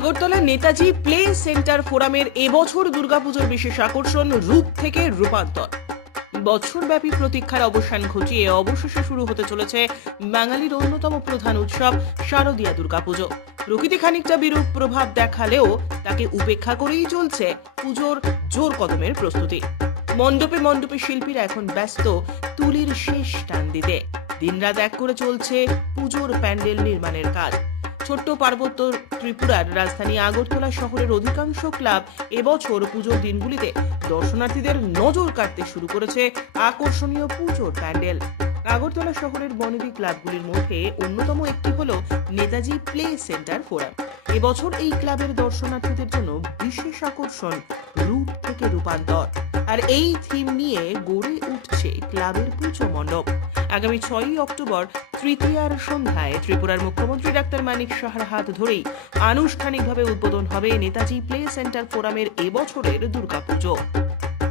Netaji play centre ফোরামের এবছর দুর্গাপুজোর বিশেষ আকর্ষণ রূপ থেকে রূপান্তর। বছরব্যাপী প্রতীক্ষার অবসান ঘটিয়ে অবশেষে শুরু হতে চলেছে বাঙালির অন্যতম প্রধান উৎসব, শারদীয়া দুর্গাপুজো। প্রকৃতি খানিকটা বিরূপ প্রভাব দেখালেও তাকে উপেক্ষা করেই চলছে পুজোর জোর কদমের প্রস্তুতি। মণ্ডপে মণ্ডপে শিল্পীরা এখন ব্যস্ত তুলির শেষ টান দিতে। দিনরাত এক করে চলছে পুজোর প্যান্ডেল নির্মাণের কাজ। ছোট্ট পার্বত্য ত্রিপুরার রাজধানী আগরতলা শহরের অধিকাংশ ক্লাব এবছর পুজোর দিনগুলিতে দর্শনার্থীদের নজর কাটতে শুরু করেছে আকর্ষণীয় পুজোর প্যান্ডেল। আগরতলা শহরের বনেদি ক্লাবগুলির মধ্যে অন্যতম একটি হল নেতাজি প্লে সেন্টার ফোরাম। এবছর এই ক্লাবের দর্শনার্থীদের জন্য বিশেষ আকর্ষণ রূপ থেকে রূপান্তর। আর এই থিম নিয়ে গড়ে উঠছে ক্লাবের পুজো মণ্ডপ আগামী ছয়ই অক্টোবর তৃতীয়ার সন্ধ্যায় ত্রিপুরার মুখ্যমন্ত্রী ডাক্তার মানিক সাহার হাত ধরেই আনুষ্ঠানিকভাবে উদ্বোধন হবে নেতাজি প্লে সেন্টার ফোরামের এবছরের দুর্গাপুজো।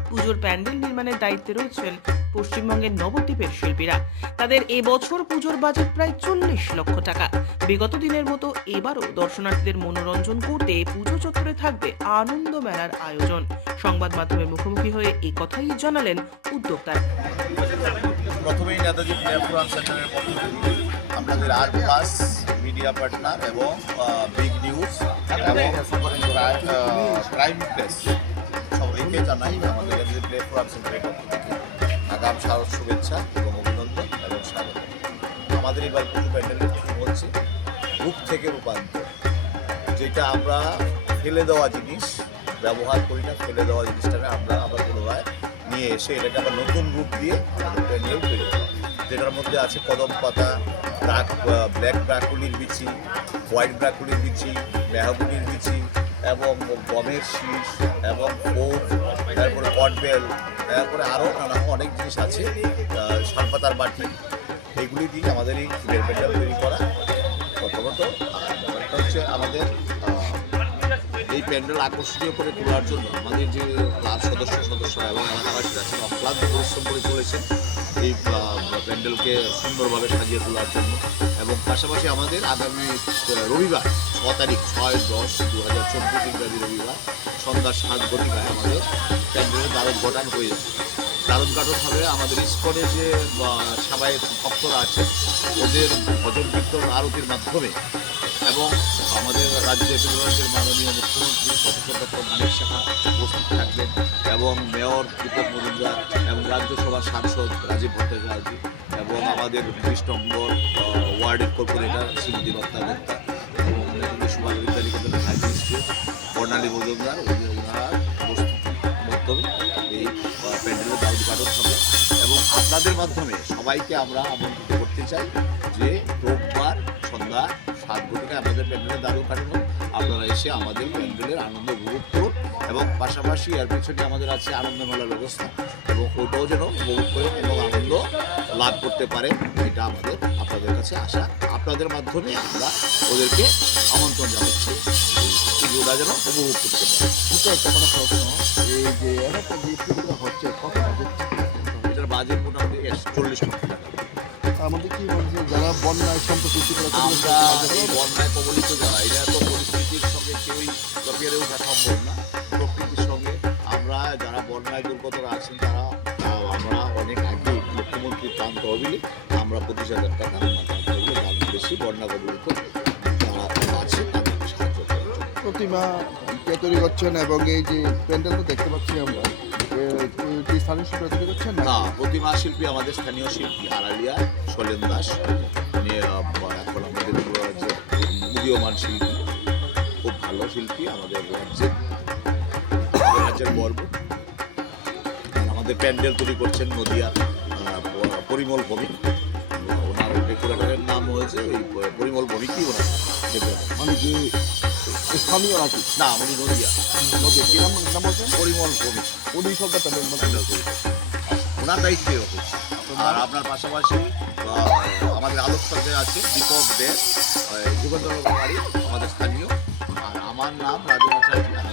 পুজোর প্যান্ডেল নির্মাণের দায়িত্বে রয়েছেন পশ্চিমবঙ্গের নবদ্বীপের শিল্পীরা। তাদের এবছর পুজোর বাজেট প্রায় চল্লিশ লক্ষ টাকা। বিগত দিনের মতো এবারও দর্শনার্থীদের মনোরঞ্জন করতে পুজো চত্বরে থাকবে আনন্দ মেলার আয়োজন। সংবাদ মাধ্যমের মুখোমুখি হয়ে এই কথাই জানালেন উদ্যোক্তারা। প্রথমেই নেতাজি প্লেয়ার পুরাণ সেন্টারের আর প্লাস মিডিয়া পার্টনার এবং বিগ নিউজ এবং ক্রাইম প্রেস সবাইকে জানাই আমাদের প্লেয়ার সেন্টারের পক্ষ থেকে। আগাম শারদ শুভেচ্ছা এবং অভিনন্দন এবং স্বাগত। আমাদের এবার পুজো প্যান্ডেলের থিম হচ্ছে রূপ থেকে রূপান্তর। যেটা আমরা ফেলে দেওয়া জিনিস, ব্যবহার করি না, ফেলে দেওয়া জিনিসটাকে আমরা আবার পুনরায় নিয়ে এসে এটাকে আবার নতুন রূপ দিয়ে আমাদের প্যান্ডেল তৈরি যেটার মধ্যে আছে কদম পাতা ব্ল্যাক ব্রাকুলির বিচি হোয়াইট ব্রাকুলির বিচি, মেহগুনির বিচি এবং গমের শীষ এবং ওট তারপরে কটবেল তারপরে আরও নানা অনেক জিনিস আছে শালপাতার বাটি এইগুলি দিয়ে আমাদের এই ফুলের প্যান্ডেল তৈরি করা প্রথমত। হচ্ছে আমাদের এই প্যান্ডেল আকর্ষণীয় করে তোলার জন্য আমাদের যে ক্লাব সদস্য সদস্যরা এবং এলাকাবাসী আছেন অক্লান্ত পরিশ্রম করে চলেছেন এই প্যান্ডেলকে সুন্দরভাবে সাজিয়ে তোলার জন্য। এবং পাশাপাশি আমাদের আগামী রবিবার, ছ তারিখ, ছয় দশ দু হাজার চব্বিশ ইংরাজি রবিবার, সন্ধ্যা সাত ঘটিকায় আমাদের প্যান্ডেলের দ্বারক গঠন হয়ে যাবে। দারুণ কাটন হবে আমাদের ইস্কনের যে সবাই ভক্তরা আছে, ওদের ভজন কীর্তন আরতির মাধ্যমে। এবং আমাদের রাজ্যের ত্রিপুরাজ্যের মাননীয় মুখ্যমন্ত্রী প্রফেসর ডক্টর মানিক সাহা উপস্থিত থাকবেন এবং মেয়র দীপক মজুমদার এবং রাজ্যসভার সাংসদ রাজীব ভট্টাচার্য। এবং আমাদের বিশ নম্বর ওয়ার্ডের কর্পোরেটর শ্রীমতী রত্না দত্তা এবং সুভাষ বিদ্যানিকেতনের হাই মিনিস্ট্রি বর্ণালী মজুমদার ওনারা মাধ্যমে এই প্যান্ডেলের দারুণ কাটন হবে এবং আপনাদের মাধ্যমে সবাইকে আমরা আমন্ত্রিত করতে চাই যে রোববার সন্ধ্যা সাত ঘটিকায় আমাদের প্যান্ডেলের কাটন হবে। আপনারা এসে আমাদের প্যান্ডেলের আনন্দ উপভোগ করুন এবং পাশাপাশি এর পিছনে আমাদের আছে আনন্দ মেলার ব্যবস্থা এবং ওটাও যেন উপভোগ করে এবং আনন্দ লাভ করতে পারে এটা আমাদের আপনাদের কাছে আশা। আপনাদের মাধ্যমে আমরা ওদেরকে আমন্ত্রণ জানাচ্ছি। পুজোটা যেন উপভোগ করতে পারে। দুটো একটা মানে প্রশ্ন? এই যে একটা যে হচ্ছে কত বাজেট এটার বাজেট মোটামুটি চল্লিশ লক্ষ টাকা। মধ্যে কি বলছে যারা বন্যায় ত্রিপুরা আমরা বন্যায় কবলিত যারা এটা তো পরিস্থিতির সঙ্গে কেউই ওঠা সম্ভব না। প্রকৃতির সঙ্গে আমরা যারা বন্যায় দুর্গতরা আছেন তারা আমরা অনেক আগে মুখ্যমন্ত্রী ত্রাণ তহবিলে আমরা পঁচিশ হাজার টাকা আমরা ত্রাণ তহবিলে দান করেছি যারা আছে তাদেরকে সাহায্য প্রতিমা তৈরি করছেন এবং এই যে প্যান্ডেলটা দেখতে পাচ্ছি আমরা স্থানীয় শিল্পীরা তৈরি করছেন না প্রতিমা শিল্পী আমাদের স্থানীয় শিল্পী আড়ালিয়া শৈলেন দাস উনি এখন আমাদের উদীয়মান শিল্পী খুব ভালো শিল্পী আমাদের রাজ্যের। রাজ্যের গর্ব আমাদের প্যান্ডেল তৈরি করছেন নদিয়া আহ, প- পরিমল ভৌমিক। ওনার ডেকোরেটরের নাম হয়েছে ওই পরিমল ভৌমিকই ওনার মানে যে স্থানীয় না উনি নদিয়া। কি নাম নাম বলছেন? পরিমল ভৌমিক। উনি সবটা প্যান্ডেল প্যান্ডেল তৈরি করছেন। ওনার দায়িত্বে আর আপনার পাশাপাশি আমাদের আলোকসজ্জায় আছে দীপক দে যুগেন্দ্র বাড়ি আমাদের স্থানীয়। আর আমার নাম রাজু আচার্য।